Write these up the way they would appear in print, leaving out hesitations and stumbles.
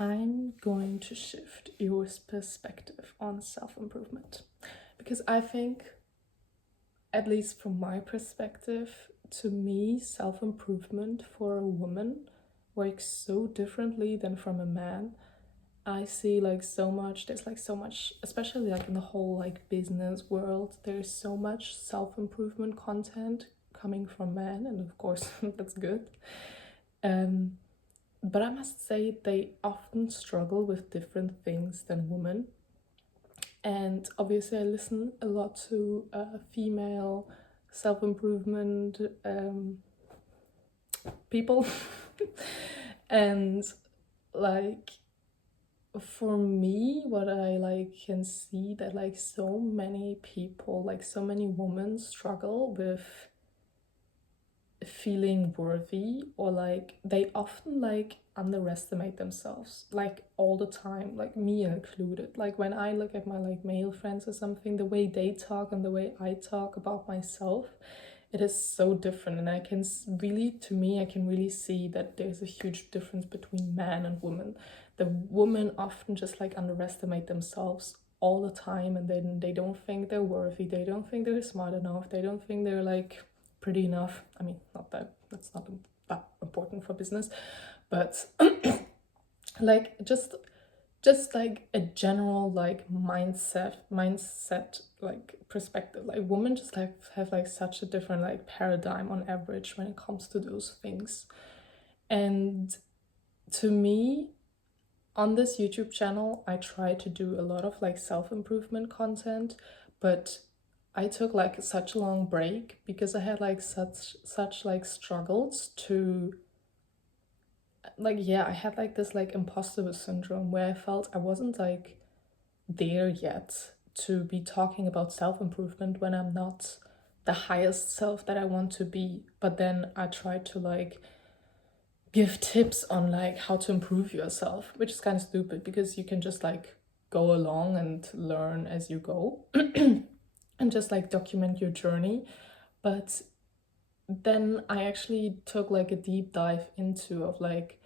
I'm going to shift your perspective on self-improvement because I think, at least from my perspective, to me, self-improvement for a woman works so differently than from a man. I see like so much, there's like so much, especially like in the whole like business world, there's so much self-improvement content coming from men, and of course that's good. Um, but I must say they often struggle with different things than women. And obviously, I listen a lot to female self improvement people. And like, for me, what I like can see that like so many people, like so many women struggle with feeling worthy, or like they often like underestimate themselves like all the time, like me included. Like when I look at my like male friends or something, the way they talk and the way I talk about myself, it is so different. And I can really, to me, I can really see that there's a huge difference between man and woman. The women often just like underestimate themselves all the time, and then they don't think they're worthy, they don't think they're smart enough, they don't think they're like pretty enough. I mean, not that that's not that important for business, but like just like a general like mindset like perspective. Like women just like have like such a different like paradigm on average when it comes to those things. And to me, on this YouTube channel, I try to do a lot of like self-improvement content, but I took like such a long break because I had like such like struggles to like, yeah, I had like this like imposter syndrome where I felt I wasn't like there yet to be talking about self-improvement when I'm not the highest self that I want to be. But then I tried to like give tips on like how to improve yourself, which is kind of stupid because you can just like go along and learn as you go and just like document your journey. But then I actually took like a deep dive into of like,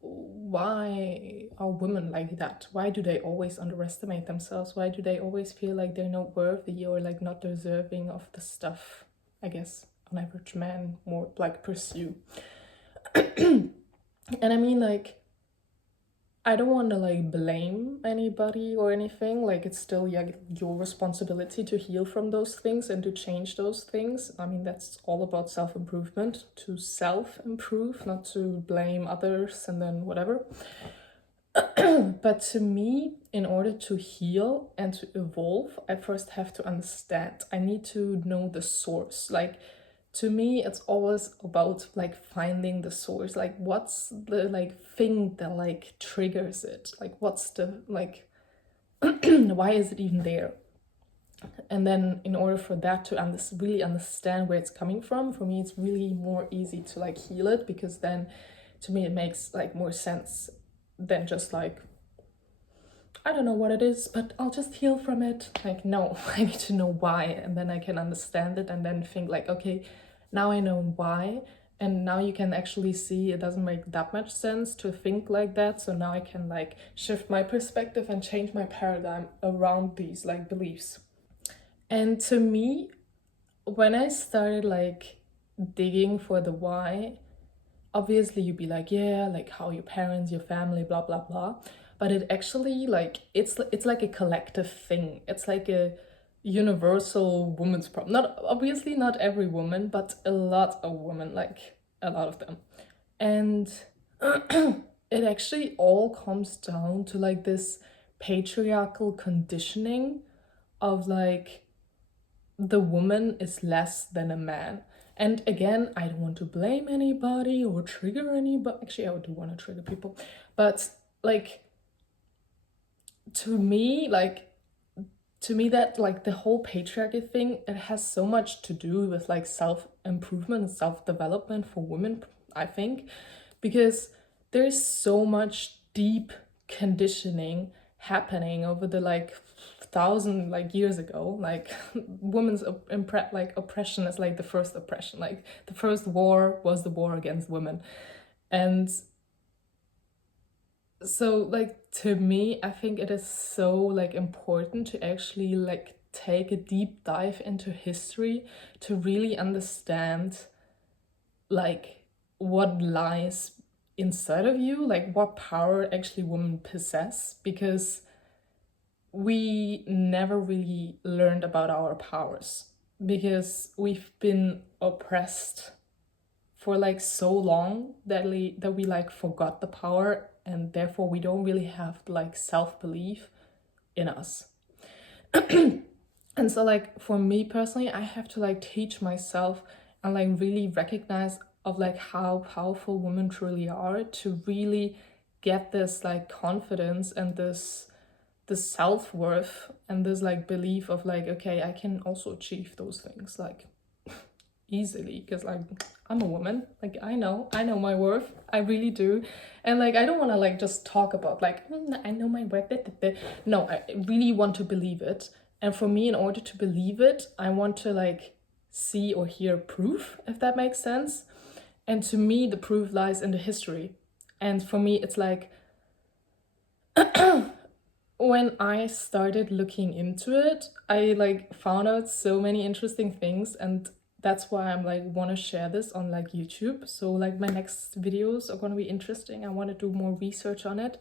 why are women like that? Why do they always underestimate themselves? Why do they always feel like they're not worthy or like not deserving of the stuff, I guess, on average men more like pursue? And I mean, like, I don't want to like blame anybody or anything. Like, it's still, yeah, your responsibility to heal from those things and to change those things. I mean, that's all about self improvement, to self improve, not to blame others and then whatever. But to me, in order to heal and to evolve, I first have to understand. I need to know the source. Like, to me, it's always about like finding the source. Like, what's the like thing that like triggers it? Like, what's the like why is it even there? And then in order for that to really understand where it's coming from, for me it's really more easy to like heal it, because then to me it makes like more sense than just like, I don't know what it is, but I'll just heal from it. Like, no, I need to know why, and then I can understand it and then think like, okay, now I know why. And now you can actually see it doesn't make that much sense to think like that. So now I can like shift my perspective and change my paradigm around these like beliefs. And to me, when I started like digging for the why, obviously you'd be like, yeah, like how your parents, your family, blah blah blah. But it actually like it's like a collective thing. It's like a universal woman's problem. Not obviously not every woman, but a lot of women, like a lot of them. And it actually all comes down to like this patriarchal conditioning of like the woman is less than a man. And again, I don't want to blame anybody or trigger anybody. Actually, I do want to trigger people. But like, to me, that like the whole patriarchy thing, it has so much to do with like self-improvement and self-development for women, I think, because there's so much deep conditioning happening over the like thousand like years ago. Like women's like oppression is like the first oppression. Like the first war was the war against women. And So like to me, I think it is so like important to actually like take a deep dive into history to really understand like what lies inside of you, like what power actually women possess, because we never really learned about our powers because we've been oppressed for like so long that we like forgot the power, and therefore we don't really have like self-belief in us. And so like for me personally, I have to like teach myself and like really recognize of like how powerful women truly are to really get this like confidence and this self-worth and this like belief of like, okay, I can also achieve those things like easily, because like I'm a woman, like I know my worth, I really do. And like I don't want to like just talk about like I know my worth. No, I really want to believe it. And for me, in order to believe it, I want to like see or hear proof, if that makes sense. And to me, the proof lies in the history. And for me, it's like when I started looking into it, I like found out so many interesting things, and that's why I'm like want to share this on like YouTube. So like my next videos are going to be interesting. I want to do more research on it.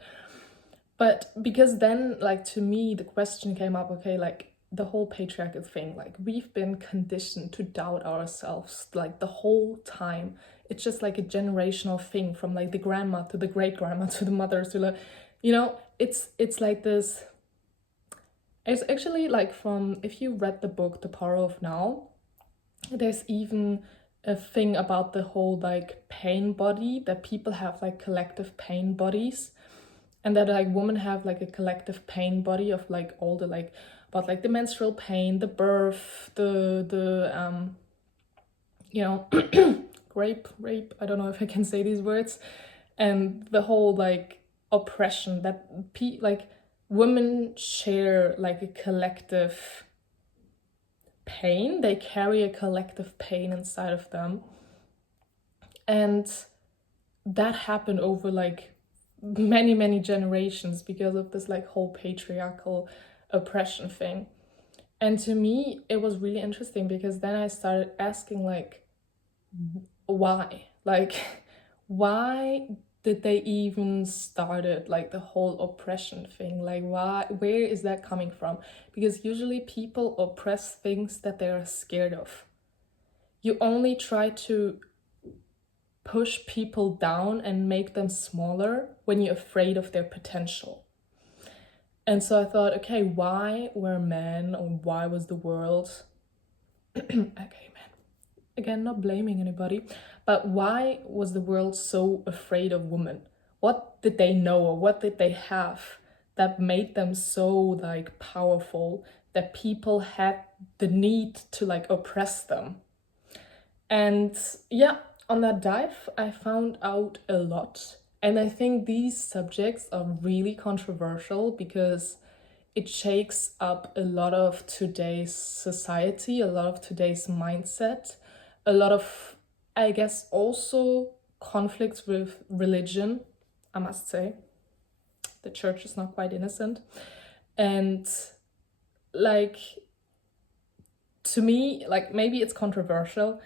But because then like to me the question came up, okay, like the whole patriarchal thing, like we've been conditioned to doubt ourselves like the whole time. It's just like a generational thing from like the grandma to the great grandma to the mother to the, it's like this. It's actually like from, if you read the book The Power of Now, there's even a thing about the whole like pain body, that people have like collective pain bodies, and that like women have like a collective pain body of like all the like about like the menstrual pain, the birth, the you know rape, I don't know if I can say these words, and the whole like oppression that like women share like a collective pain. They carry a collective pain inside of them, and that happened over like many generations because of this like whole patriarchal oppression thing. And to me it was really interesting, because then I started asking like why, like why did they even started like the whole oppression thing, like why, where is that coming from? Because usually people oppress things that they are scared of. You only try to push people down and make them smaller when you're afraid of their potential. And so I thought, okay, why were men, or why was the world okay, man, again, not blaming anybody, but why was the world so afraid of women? What did they know, or what did they have that made them so like powerful, that people had the need to like oppress them? And yeah, on that dive, I found out a lot. And I think these subjects are really controversial because it shakes up a lot of today's society, a lot of today's mindset, a lot of, I guess, also conflicts with religion, I must say. The church is not quite innocent. And like, to me, like maybe it's controversial,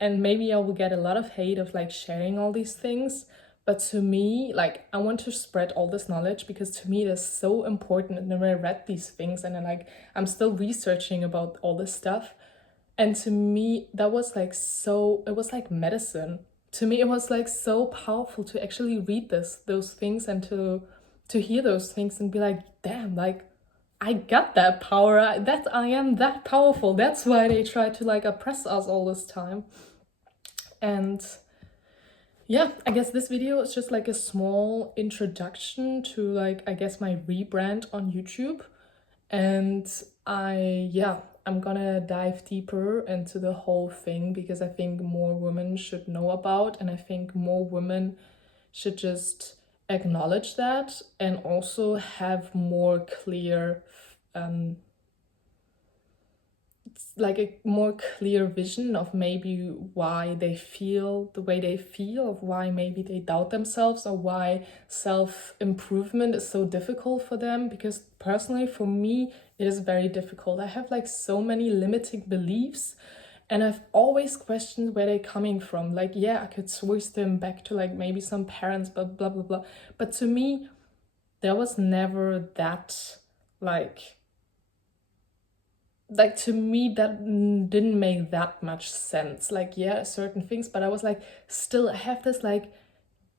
and maybe I will get a lot of hate of like sharing all these things, but to me, like I want to spread all this knowledge because to me it is so important. And then I read these things, and then like I'm still researching about all this stuff, and to me that was like so, it was like medicine. To me it was like so powerful to actually read those things, and to hear those things and be like, damn, like I got that power. I am that powerful. That's why they try to like oppress us all this time. And yeah, I guess this video is just like a small introduction to like, I guess, my rebrand on YouTube. And I'm gonna dive deeper into the whole thing because I think more women should know about, and I think more women should just acknowledge that and also have more clear like a more clear vision of maybe why they feel the way they feel, of why maybe they doubt themselves, or why self-improvement is so difficult for them. Because personally, for me, it is very difficult. I have like so many limiting beliefs, and I've always questioned where they're coming from. Like, yeah, I could trace them back to like maybe some parents, but blah blah blah. But to me, there was never that like to me that didn't make that much sense. Like, yeah, certain things, but I was like, still I have this like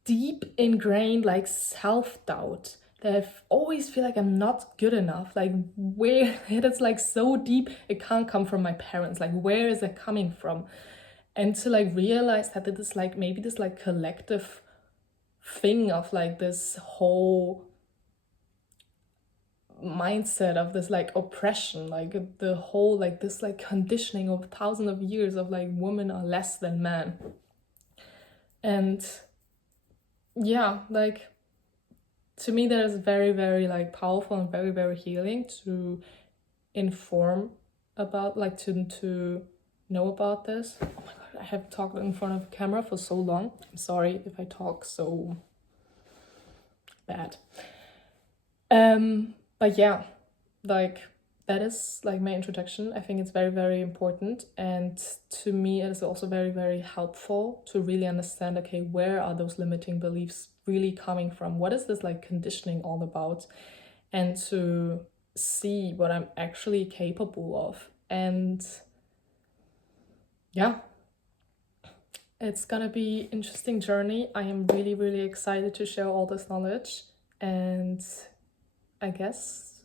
deep ingrained like self-doubt that I always feel like I'm not good enough. Like, where it is like so deep, it can't come from my parents. Like, where is it coming from? And to like realize that it is like maybe this like collective thing of like this whole mindset of this like oppression, like the whole like this like conditioning of thousands of years of like women are less than men. And yeah, like to me that is very, very like powerful and very, very healing to inform about, like to know about this. Oh my god, I have talked in front of a camera for so long. I'm sorry if I talk so bad. But yeah, like that is like my introduction. I think it's very, very important, and to me it is also very, very helpful to really understand, okay, where are those limiting beliefs really coming from? What is this like conditioning all about? And to see what I'm actually capable of. And yeah, it's gonna be interesting journey. I am really, really excited to share all this knowledge, and I guess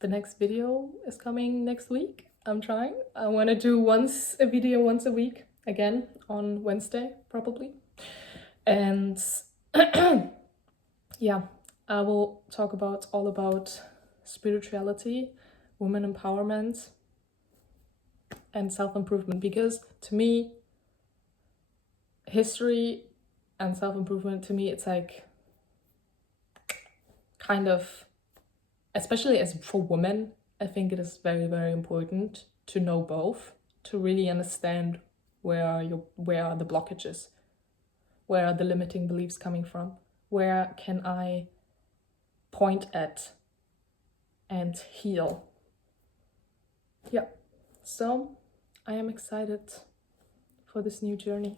the next video is coming next week. I'm trying. I want to do a video once a week, again on Wednesday probably. And yeah, I will talk about all about spirituality, women empowerment, and self-improvement, because to me history and self-improvement, to me it's like kind of, especially as for women, I think it is very, very important to know both, to really understand where are the blockages, where are the limiting beliefs coming from, where can I point at and heal. Yeah, so I am excited for this new journey.